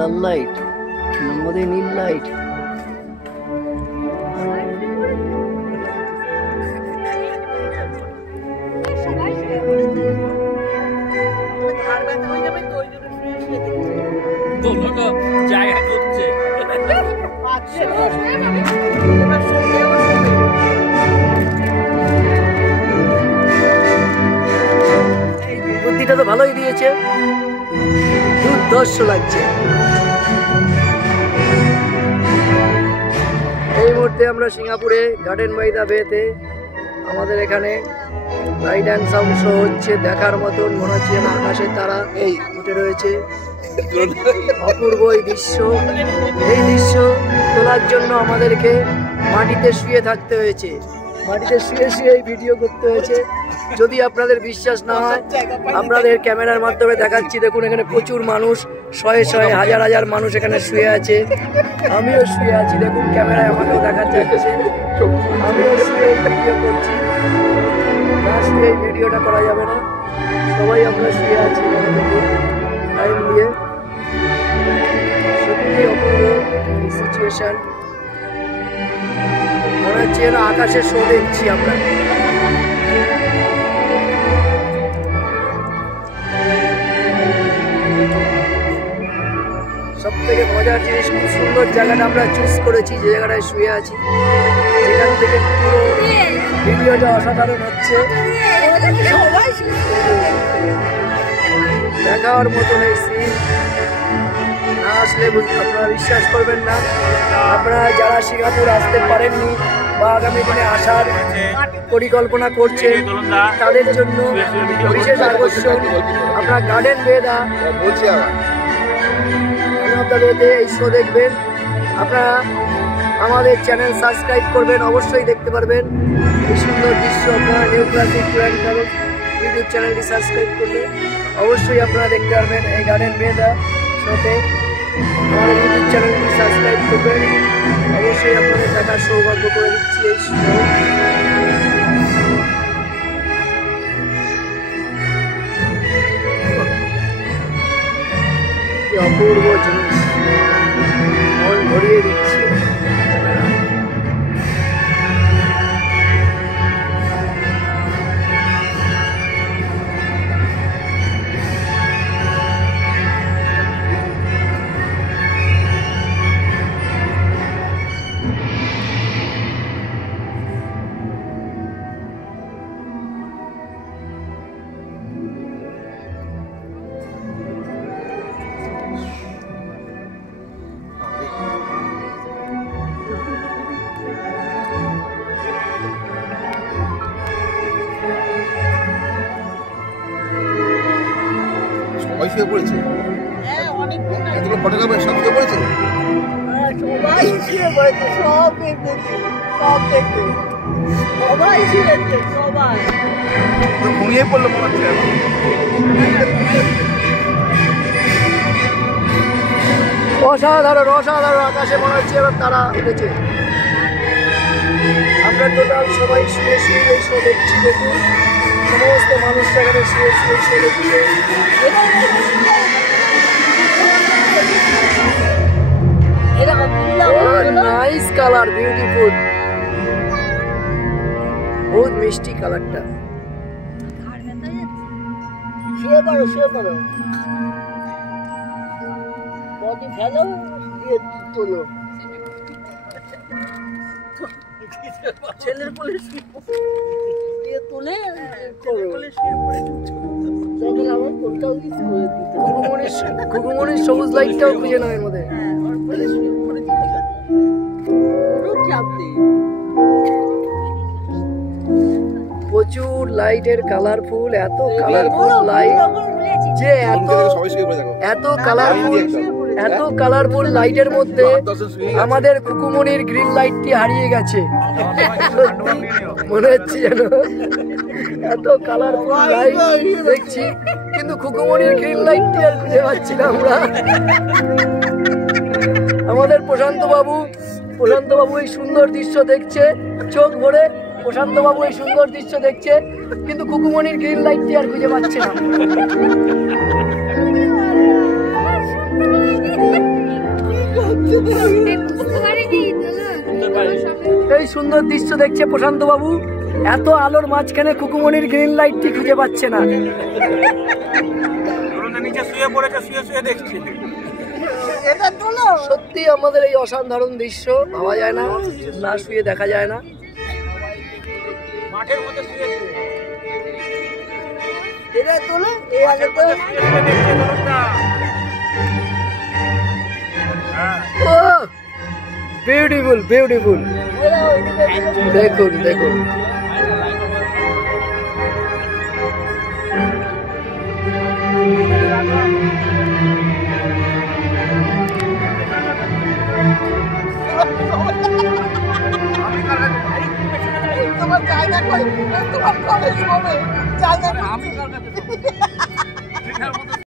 লাল light, মধ্যে নীল light. বুদ্ধিটা তো ভালোই দিয়েছে, দুর্ধর্ষ লাগছে। এই মুহূর্তে আমরা সিঙ্গাপুরে গার্ডেন বাই দ্য বেতে, আমাদের এখানে লাইট অ্যান্ড সাউন্ড শো হচ্ছে, দেখার মতন মনে হচ্ছে যেন আকাশে তারা এই উঠে রয়েছে। অপূর্ব এই দৃশ্য, এই দৃশ্য তোলার জন্য আমাদেরকে মাটিতে শুয়ে থাকতে হয়েছে, মাটিতে শুয়ে শুয়ে এই ভিডিও করতে হয়েছে। যদি আপনাদের বিশ্বাস না হয়, আপনাদের ক্যামেরার মাধ্যমে দেখাচ্ছি। দেখুন এখানে প্রচুর মানুষ, শয়ে শয়ে হাজার হাজার মানুষ এখানে শুয়ে আছে। আমিও শুয়ে আছি, দেখুন ক্যামেরায় আমাকেও দেখা যাচ্ছে। আমিও শুয়ে ভিডিও করছি, না শুয়ে এই ভিডিওটা করা যাবে না। সবাই আমরা শুয়ে আছি টাইম দিয়ে। সত্যি অপূর্ব সিচুয়েশন, মনে হচ্ছে যেন আকাশের শো দেখছি আমরা। সব থেকে মজার জিনিস, খুব সুন্দর জায়গাটা আমরা চুজ করেছি, যে জায়গাটায় শুয়ে আছি, যেখান থেকে পুরো ভিডিওটা অসাধারণ হচ্ছে। দেখার মতন এই সিন, না আসলে আপনারা বিশ্বাস করবেন না। আপনারা যারা সিঙ্গাপুর আসতে পারেননি বা আগামী দিনে আসার পরিকল্পনা করছেন, তাদের জন্য বিশেষ আকর্ষণ আপনারা গার্ডেন বাই দ্য বেতে এই শো দেখবেন। আপনারা আমাদের চ্যানেল সাবস্ক্রাইব করবেন, অবশ্যই দেখতে পারবেন এই সুন্দর দৃশ্য। আপনারা new classic tour and travel YouTube চ্যানেলটি সাবস্ক্রাইব করলে অবশ্যই আপনারা দেখতে পারবেন এই গার্ডেন বাই দ্য শোতে। আমাদের ইউটিউব চ্যানেলটি সাবস্ক্রাইব করবেন, অবশ্যই আপনাদের দেখার সৌভাগ্য করে দিচ্ছি এই শো। অপূর্ব জিনিস, মন ভরিয়ে দিচ্ছে। শুয়ে পড়েছে, এতগুলো ফটোগ্রাফার সব শুয়ে পড়েছে, সবাই শুয়ে পড়েছে, সব দেখতে, সব দেখতে সবাই শুয়েছে, সবাই ঘুমিয়ে পড়লো মনে হচ্ছে। অসাধারণ অসাধারণ, আকাশে মনে হচ্ছে এবার তারা উঠেছে। আমরা টোটাল সবাই শুয়ে শুয়ে এই শো দেখছি। দেখুন সমস্ত মানুষ সেখানে শুয়ে শুয়ে শো দেখছে। নাইস কালার, বিউটিফুল, বহুত মিষ্টি কালারটা। শুয়ে পড়ো, শুয়ে পড়ো, বডি ফেলো, দিয়ে তোলো। ছেলের কোলে দিয়ে তুলে ঘুঘুমনির সবুজ লাইটটাও খুঁজে নাও এর মধ্যে। প্রচুর লাইটের কালারফুল, এত কালারফুল লাইট যে এত কালারফুল লাইটের মধ্যে আমাদের খুকুমনির গ্রিন লাইটটি হারিয়ে গেছে। মনে হচ্ছে যেন এত কালারফুল লাইট দেখছি, কিন্তু খুকুমনির গ্রিন লাইটটি আর খুঁজে পাচ্ছি না আমরা। আমাদের প্রশান্ত বাবু এই সুন্দর দৃশ্য দেখছে চোখ ভরে। প্রশান্ত বাবু এই সুন্দর দৃশ্য দেখছে, কিন্তু খুকুমনির গ্রিন লাইটটি আর খুঁজে পাচ্ছে না। এই সুন্দর দৃশ্য দেখছে প্রশান্ত বাবু, এত আলোর মাঝখানে কুকুমনির গ্রিন লাইটটি খুঁজে পাচ্ছে না। নিচে শুয়ে পড়েছে, শুয়ে শুয়ে দেখছি। সত্যি আমাদের এই অসাধারণ দৃশ্য পাওয়া যায় না, না শুয়ে দেখা যায় না। মাঠের মধ্যে শুয়ে শুয়ে বিউটিফুল বিউটিফুল, দেখুন দেখুন। তোমার জায়গা কই? তোমার কলেজ হবে জায়গা আমি কার কাছে